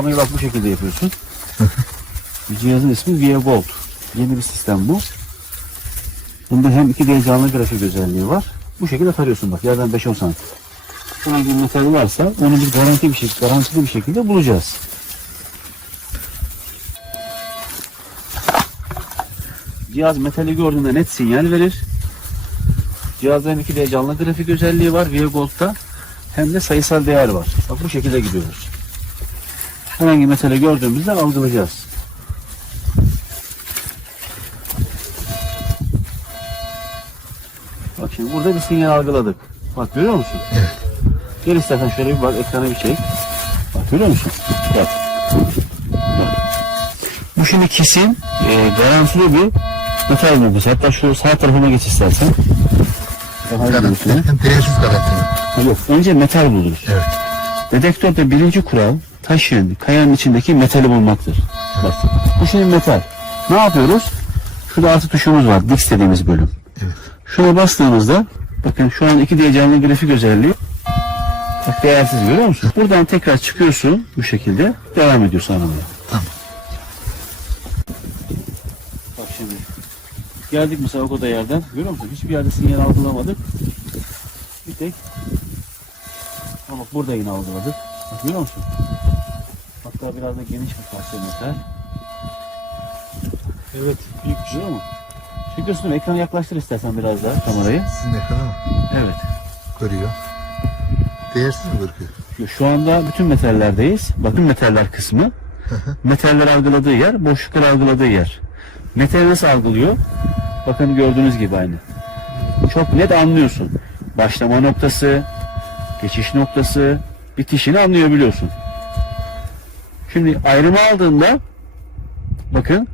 Aramayı bak bu şekilde yapıyorsun. Cihazın ismi Via Gold. Yeni bir sistem bu. Bunda hem 2D canlı grafik özelliği var. Bu şekilde tarıyorsun bak yerden 5-10 santim. Herhangi bir metal varsa onu biz garanti bir şekilde, garantili bir şekilde bulacağız. Cihaz metali gördüğünde net sinyal verir. Cihazda hem 2D canlı grafik özelliği var Via Gold'da hem de sayısal değer var. Bak bu şekilde gidiyoruz. Herhangi metali gördüğümüzde algılayacağız. Bak şimdi burada bir sinyal algıladık. Bak görüyor musun? Evet. Gel istersen şöyle bir bak ekrana bir çek. Bak görüyor musun? Bak. Bak. Bu şimdi kesin e, garantili bir metal bulgusu. Hatta şu sağ tarafıma geç istersen. Garanti. Ha, Yok önce metal buluruz. Evet. Dedektörde birinci kural taşın, kayanın içindeki metali bulmaktır. Bak, bu şimdi metal. Ne yapıyoruz? Şurada artı tuşumuz var. Dix dediğimiz bölüm. Evet. Şuna bastığımızda bakın şu an 2D canlı grafik özelliği bak değersiz görüyor musun? Buradan tekrar çıkıyorsun bu şekilde devam ediyorsun aramaya. Tamam. Bak şimdi geldik mesela o kadar yerden görüyor musun? Hiçbir yerde sinyal algılamadık. Bir tek ama burada yine algıladık. Bak görüyor musun? Hatta biraz da geniş bir parça metal. Evet, büyük bir şey ama. Şu göstereyim, ekranı yaklaştır istersen biraz daha kamerayı. Sizin ekrana mı? Evet. Görüyor. Değersiz mi görüyor? Şu anda bütün metallerdeyiz. Bakın metaller kısmı. metaller algıladığı yer, boşluklar algıladığı yer. Metal nasıl algılıyor? Bakın gördüğünüz gibi aynı. Çok net anlıyorsun. Başlama noktası, geçiş noktası, bitişini anlayabiliyorsun. Şimdi ayrımı aldığında bakın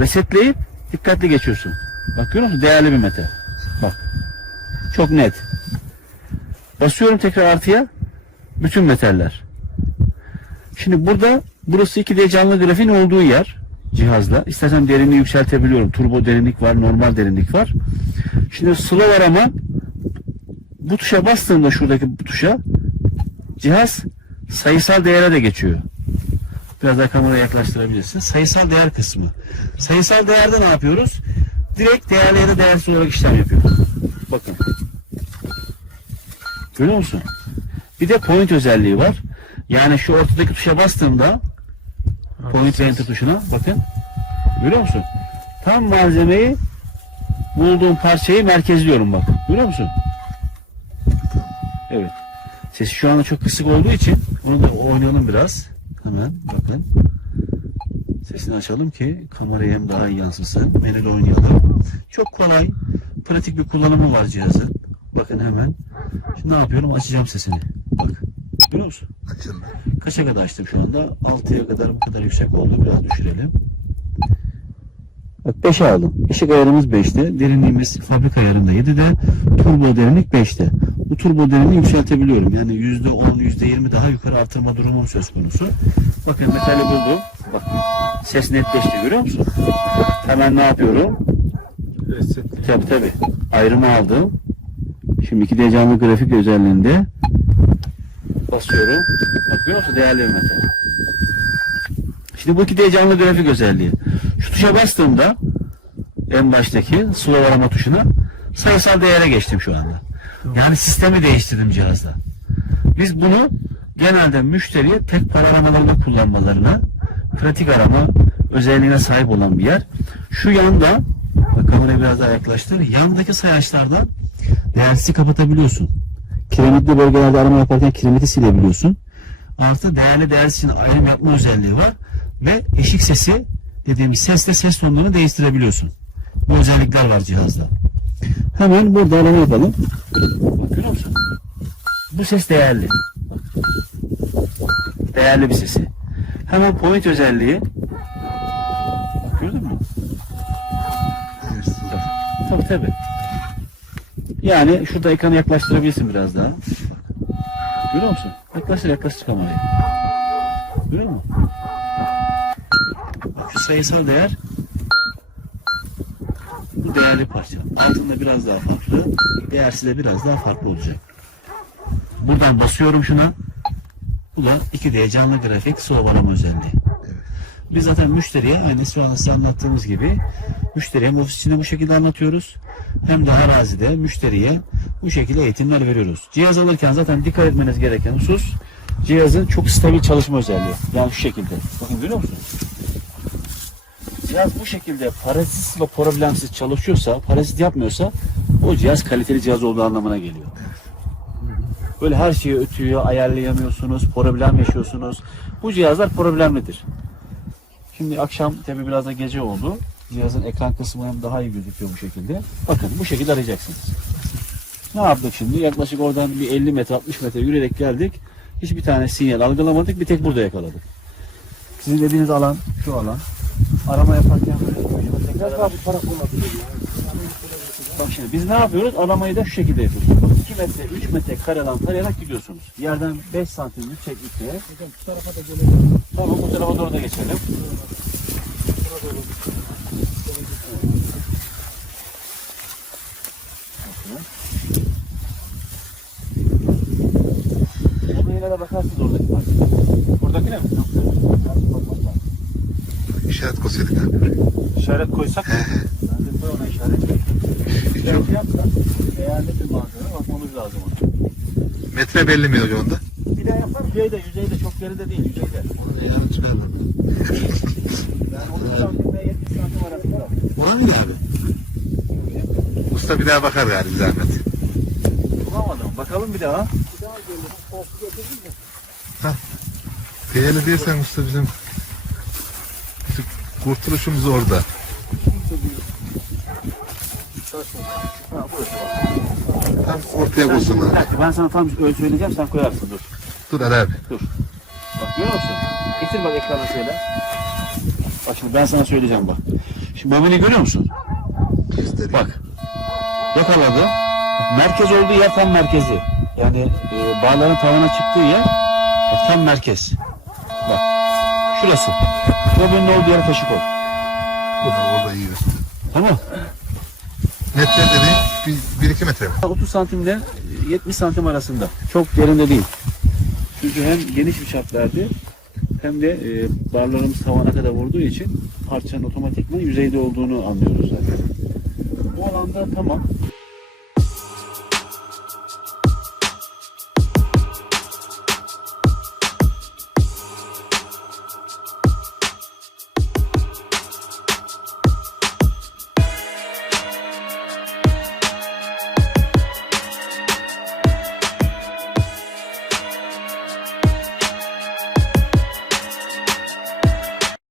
resetleyip dikkatli geçiyorsun. Bak görüyor musun? Değerli bir metal. Bak. Çok net. Basıyorum tekrar artıya. Bütün metaller. Şimdi burada burası 2D canlı grafiğin olduğu yer cihazla. İstersen derinliği yükseltebiliyorum. Turbo derinlik var, normal derinlik var. Şimdi slow arama bu tuşa bastığımda şuradaki bu tuşa cihaz sayısal değere de geçiyor. Biraz daha kameraya yaklaştırabilirsin. Sayısal değer kısmı. Sayısal değerde ne yapıyoruz? Direkt değerli ya da değersiz olarak işlem yapıyoruz. Bakın. Görüyor musun? Bir de point özelliği var. Yani şu ortadaki tuşa bastığımda point ve enter tuşuna bakın. Görüyor musun? Tam malzemeyi bulduğum parçayı merkezliyorum bak. Görüyor musun? Evet. Sesi şu anda çok kısık olduğu için onu da oynayalım biraz. Hemen bakın. Sesini açalım ki kameraya hem daha iyi yansısın. Menüyle oynayalım. Çok kolay, pratik bir kullanımı var cihazın. Bakın hemen. Şimdi ne yapıyorum? Açacağım sesini. Bak. Görüyor musun? Açıldı. Kaça kadar açtım şu anda? 6'ya kadar bu kadar yüksek oldu. Biraz düşürelim. Bak 5'e aldım. Işık ayarımız 5'te. Derinliğimiz fabrika ayarında 7'de. Turbo derinlik 5'te. Bu turbo derinliği yükseltebiliyorum. Yani %10, %20 daha yukarı artırma durumum söz konusu. Bakın metali buldum. Bak ses netleşti görüyor musun? Hemen ne yapıyorum? Tabi tabi. Ayrımı aldım. Şimdi 2D canlı grafik özelliğinde basıyorum. Bak görüyor musun? Değerli metal. Şimdi bu 2D canlı grafik özelliği. Şu tuşa bastığımda en baştaki slow arama tuşuna sayısal değere geçtim şu anda. Yani sistemi değiştirdim cihazda. Biz bunu genelde müşteriye tek para aramalarında kullanmalarına pratik arama özelliğine sahip olan bir yer. Şu yanda bak kamerayı biraz daha yaklaştır. Yandaki sayaçlardan değersizi kapatabiliyorsun. Kiremitli bölgelerde arama yaparken kiremiti silebiliyorsun. Artı değerli değersiz için ayrım yapma özelliği var. Ve eşik sesi dediğimiz sesle ses tonlarını değiştirebiliyorsun. Bu özellikler var cihazda. Hemen burada arama yapalım. Bak görüyor musun? Bu ses değerli. Değerli bir sesi. Hemen point özelliği. Bak gördün mü? Tabii tabii. Yani şurada ekranı yaklaştırabilirsin biraz daha. Bak. Görüyor musun? Yaklaştır yaklaştır kamerayı. Görüyor musun? Bak sayısal değer değerli parça. Altında biraz daha farklı. Değersiz de biraz daha farklı olacak. Buradan basıyorum şuna. Bu da 2D canlı grafik sıvabalama özelliği. Biz zaten müşteriye aynı şu an size anlattığımız gibi müşteriye hem ofis içinde bu şekilde anlatıyoruz. Hem de arazide müşteriye bu şekilde eğitimler veriyoruz. Cihaz alırken zaten dikkat etmeniz gereken husus cihazın çok stabil çalışma özelliği. Yani şu şekilde. Bakın görüyor musunuz? Cihaz bu şekilde parazitsiz ve problemsiz çalışıyorsa, parazit yapmıyorsa o cihaz kaliteli cihaz olduğu anlamına geliyor. Böyle her şeyi ötüyor, ayarlayamıyorsunuz, problem yaşıyorsunuz. Bu cihazlar problemlidir. Şimdi akşam tabii biraz da gece oldu. Cihazın ekran kısmı daha iyi gözüküyor bu şekilde. Bakın bu şekilde arayacaksınız. Ne yaptık şimdi? Yaklaşık oradan bir 50 metre 60 metre yürüyerek geldik. Hiçbir tane sinyal algılamadık. Bir tek burada yakaladık. Sizin dediğiniz alan şu alan. Arama yaparken böyle tekrar Bak şimdi biz ne yapıyoruz? Aramayı da şu şekilde yapıyoruz. Bak 2 metre, 3 metre kareden tarayarak gidiyorsunuz. Yerden 5 santim yükseklikte. Bu tarafa da gelelim. Tamam bu tarafa doğru da geçelim. Orada yine de bakarsınız oradaki parçaya. Buradakine mi? İşaret koysaydık abi. İşaret koysak mı? Ben de koy ona işaret. İşaret yapsa değerli bir malzeme bakmamız lazım ona. Metre belli mi hocam onda? Bir daha yapar. Yüzeyde, yüzeyde çok geride değil, yüzeyde. Yani çıkar orada. Yani 30 santim ve 70 santim arasında. Ona mı abi? Usta bir daha bakar galiba bir zahmet. Bulamadım. Bakalım bir daha. Değerli değilsen usta bizim kurtuluşumuz orada. Tam ortaya koysun Bir dakika ben sana tam öyle söyleyeceğim sen koyarsın dur. Dur Ali abi. Dur. Bak görüyor musun? Getir bak ekrana şöyle. Bak şimdi ben sana söyleyeceğim bak. Şimdi bobini görüyor musun? Göstereyim. Bak. Yakaladı. Merkez olduğu yer tam merkezi. Yani e, bağların tavana çıktığı yer tam merkez. Bak. Şurası. Bobinin olduğu yere taşı koy. Ha, orada iyi. Tamam. Metre dediğin 1-2 metre mi? 30 santimle 70 santim arasında. Çok derinde değil. Çünkü hem geniş bir çap verdi hem de e, barlarımız tavana kadar vurduğu için parçanın otomatikman yüzeyde olduğunu anlıyoruz zaten. Bu alanda tamam.